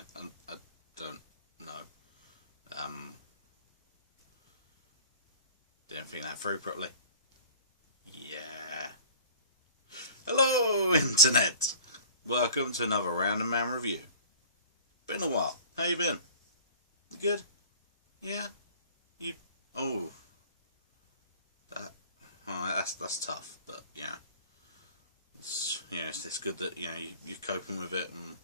it? I don't know. Didn't think that through properly. Yeah. Hello, Internet! Welcome to another Randomman review. Been a while. How you been? You good? Yeah? You... Oh. That... Oh, that's tough, but yeah. It's good that, you're coping with it and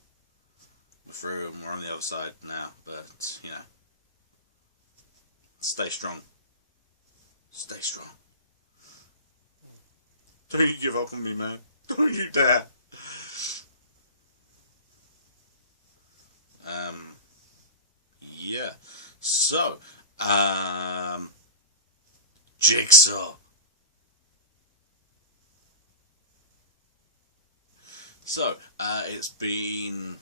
we're through and we're on the other side now, but, stay strong. Stay strong. Don't you give up on me, man. Don't you dare. Yeah. So, Jigsaw. So, it's been,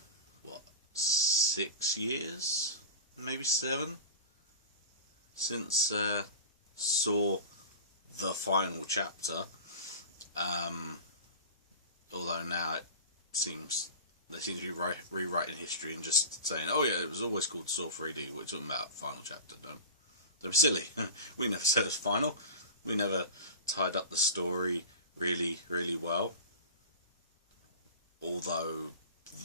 6 years? Maybe 7? Since, saw the final chapter. Although now they seem to be rewriting history and just saying, oh yeah, it was always called Saw 3D, we're talking about final chapter, don't be silly. We never said it was final. We never tied up the story really, really well. Although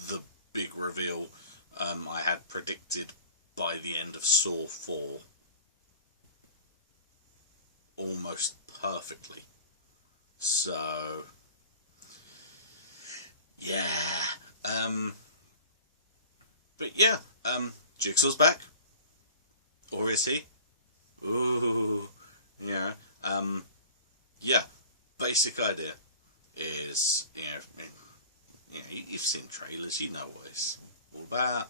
the big reveal I had predicted by the end of Saw 4 almost perfectly. So, yeah. But yeah, Jigsaw's back. Or is he? Ooh, yeah. Yeah, basic idea is, you've seen trailers, you know what it's all about.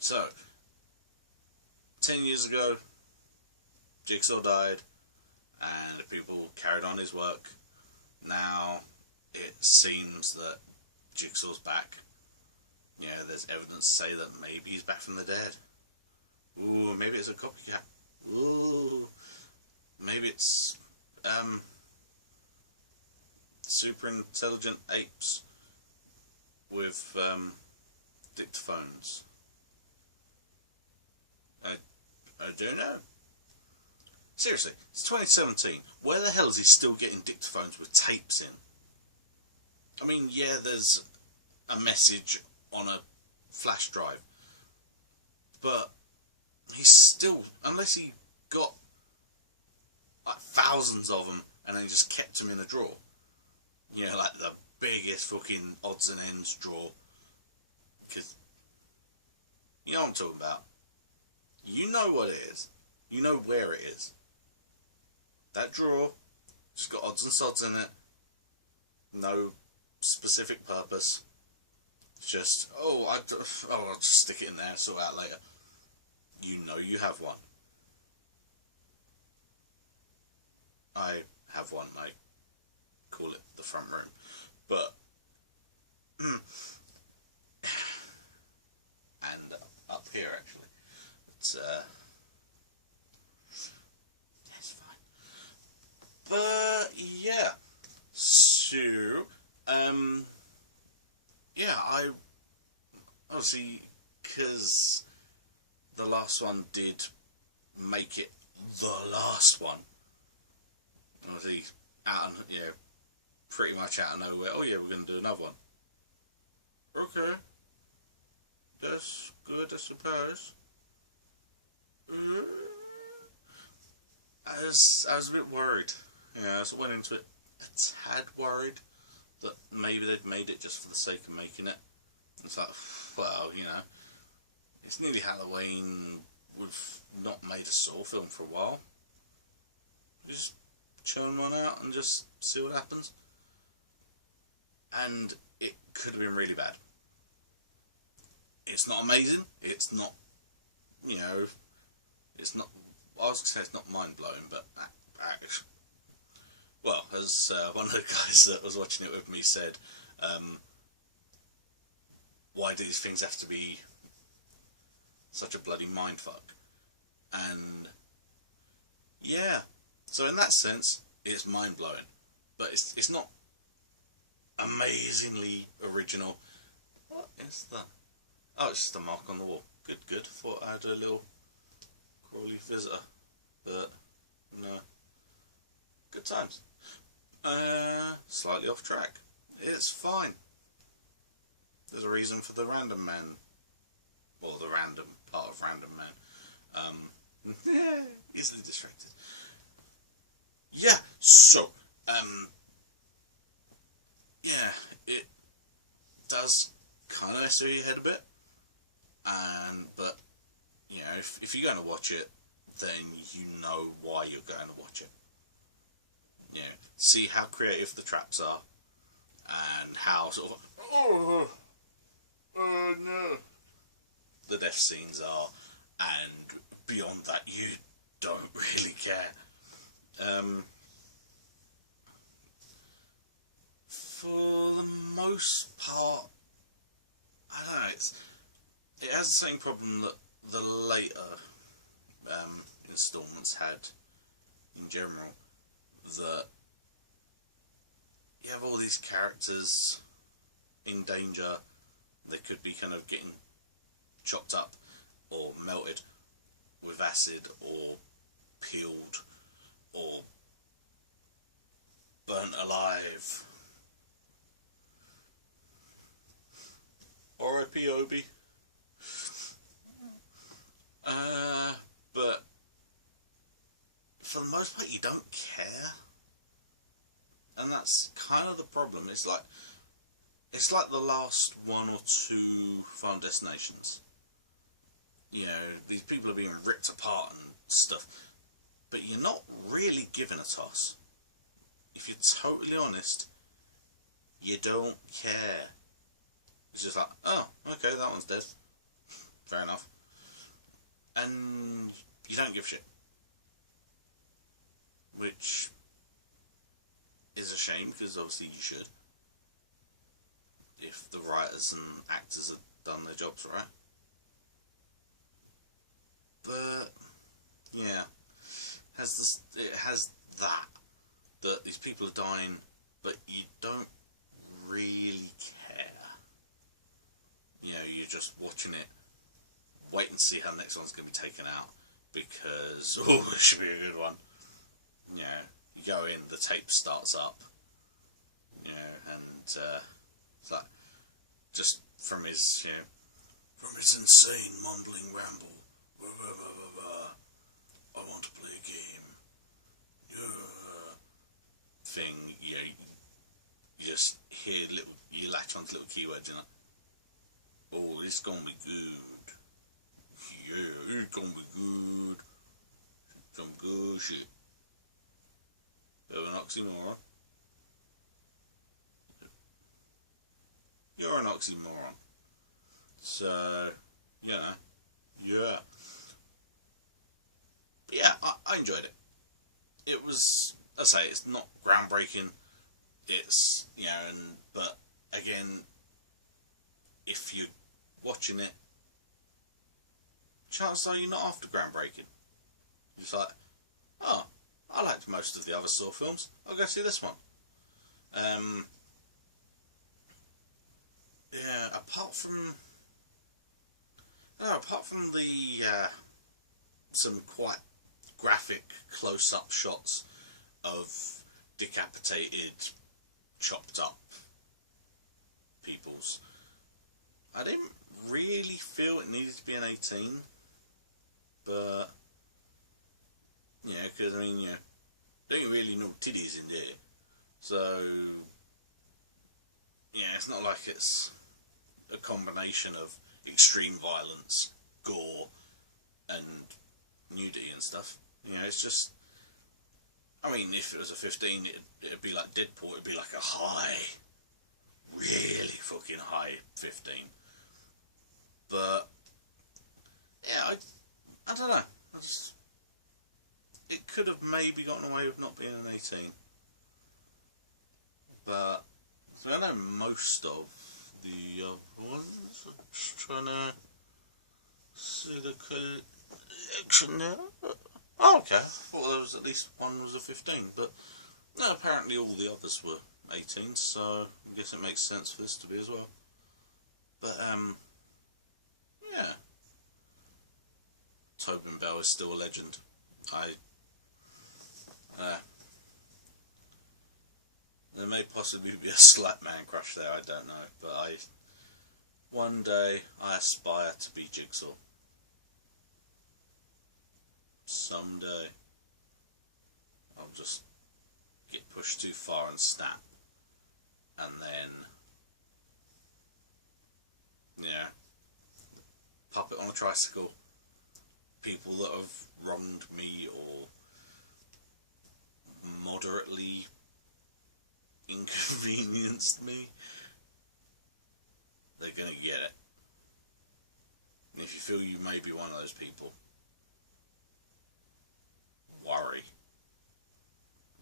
So, 10 years ago, Jigsaw died, and people carried on his work. Now, it seems that Jigsaw's back. There's evidence to say that maybe he's back from the dead. Ooh, maybe it's a copycat. Ooh, maybe it's, super intelligent apes with, dictaphones. I don't know. Seriously, it's 2017. Where the hell is he still getting dictaphones with tapes in? I mean, yeah, there's a message on a flash drive, but he's still, unless he got like thousands of them and then just kept them in a drawer, like the biggest fucking odds and ends drawer, because you know what I'm talking about. You know what it is. You know where it is. That drawer, just got odds and sods in it. No specific purpose. Just, I'll just stick it in there, sort it out later. You know you have one. I have one. I call it the front room. But, and up here actually. It's, it's fine. But, yeah. So, yeah, I obviously, because the last one did make it the last one. Obviously, pretty much out of nowhere. Oh yeah, we're going to do another one. Okay, that's good, I suppose. I was a bit worried. I went into it a tad worried that maybe they'd made it just for the sake of making it. It's like, well, it's nearly Halloween. We've not made a Saw film for a while. Just churn one out and just see what happens. And it could have been really bad. It's not amazing. It's not, it's not, I was going to say it's not mind-blowing, but well, as one of the guys that was watching it with me said, why do these things have to be such a bloody mindfuck? And yeah, so in that sense, it's mind-blowing, but it's not amazingly original. What is that? Oh, it's just a mark on the wall. Good, good. Thought I had a little crawly visitor, but no. Good times. Slightly off track. It's fine. There's a reason for the Randomman, well, the random part of Randomman. Easily distracted. Yeah. So, yeah, it does kind of mess with your head a bit, but you know, if you're going to watch it, then you know why you're going to watch it. You know, see how creative the traps are, and how sort of oh no the death scenes are, and beyond that you don't really care. For the most part, I don't know, it has the same problem that the later installments had in general, that you have all these characters in danger. They could be kind of getting chopped up or melted with acid or peeled or burnt alive. R.I.P. Obi. But for the most part you don't care, and that's kind of the problem. It's like the last one or two Final Destinations. You know, these people are being ripped apart and stuff, but you're not really given a toss. If you're totally honest, you don't care. It's just like, oh, okay, that one's dead. Fair enough. And you don't give a shit. Which is a shame, because obviously you should, if the writers and actors have done their jobs right. But yeah, it has that these people are dying, but you don't really care. You know, you're just watching it, waiting to see how the next one's going to be taken out, because it should be a good one. You know, you go in, the tape starts up, you know, and it's like, just from his insane mumbling ramble, I want to play a game, thing, you know, you just hear you latch onto little keywords, and like, oh, it's gonna be good, yeah, it's gonna be good, some good shit. Bit of an oxymoron. You're an oxymoron. So, you know, yeah. But yeah, I enjoyed it. It was, I say, it's not groundbreaking. It's, you know, but again, if you're watching it, chances are you're not after groundbreaking. It's like, oh, I liked most of the other Saw films, I'll go see this one. Yeah, apart from the some quite graphic close-up shots of decapitated, chopped up peoples, I didn't really feel it needed to be an 18, but yeah, because I mean, yeah, there ain't really no titties in there, so yeah, it's not like it's a combination of extreme violence, gore, and nudity and stuff. You know, it's just, I mean, if it was a 15, it'd be like Deadpool. It'd be like a high, really fucking high 15. But yeah, I don't know. It could have maybe gotten away with not being an 18. But so I know most of the other ones. I'm just trying to see the collection there. Oh, okay. I thought there was at least one was a 15, but no, apparently all the others were 18, so I guess it makes sense for this to be as well. But Tobin Bell is still a legend. There may possibly be a slight man crush there, I don't know, but one day I aspire to be Jigsaw. Someday I'll just get pushed too far and snap, and then, yeah, puppet on a tricycle, people that have wronged me or moderately inconvenienced me, they're gonna get it. And if you feel you may be one of those people, worry,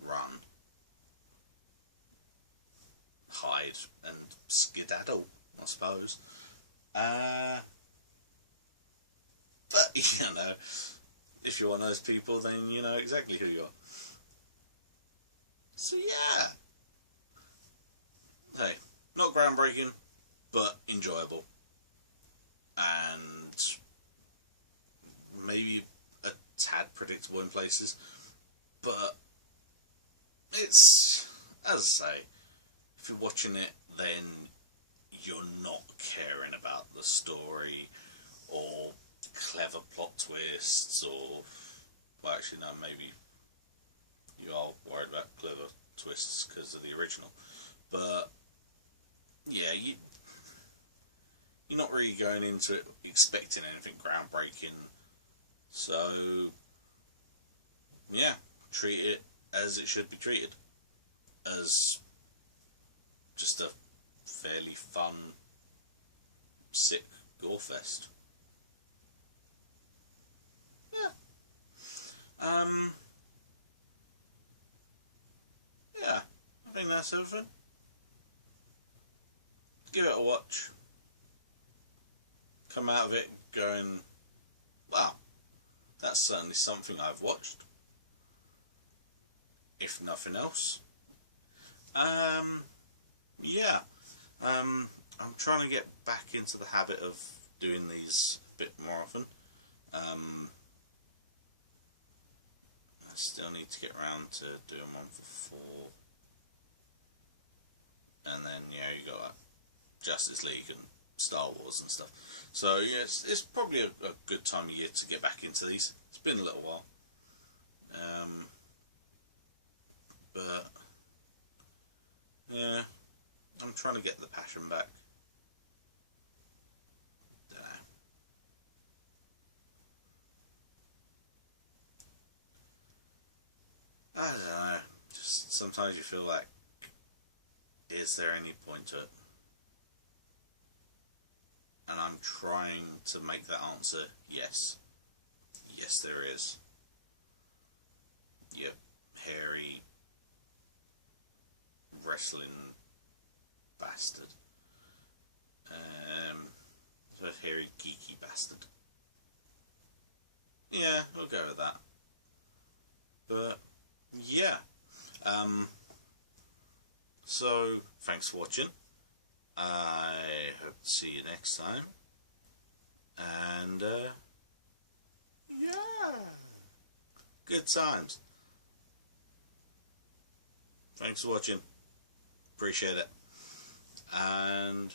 run, hide, and skedaddle, I suppose. But, you know, if you're one of those people, then you know exactly who you are. So yeah. Hey, not groundbreaking, but enjoyable. And maybe a tad predictable in places. But it's, as I say, if you're watching it, then you're not caring about the story or clever plot twists, or, well, actually no, maybe you are worried about clever twists because of the original, but yeah, you're not really going into it expecting anything groundbreaking, so yeah, treat it as it should be treated, as just a fairly fun, sick gore fest. Yeah. Yeah, I think that's everything. Give it a watch. Come out of it going, wow, that's certainly something I've watched. If nothing else. Yeah. I'm trying to get back into the habit of doing these a bit more often. I still need to get around to doing one for 4. And then, yeah, you got like Justice League and Star Wars and stuff. So, yeah, it's probably a good time of year to get back into these. It's been a little while. But, yeah, I'm trying to get the passion back. I don't know. Just sometimes you feel like, is there any point to it? And I'm trying to make that answer yes. Yes, there is. You hairy wrestling bastard. So hairy geeky bastard. Yeah, we'll go with that. But yeah. So thanks for watching. I hope to see you next time. And yeah, good times. Thanks for watching. Appreciate it. And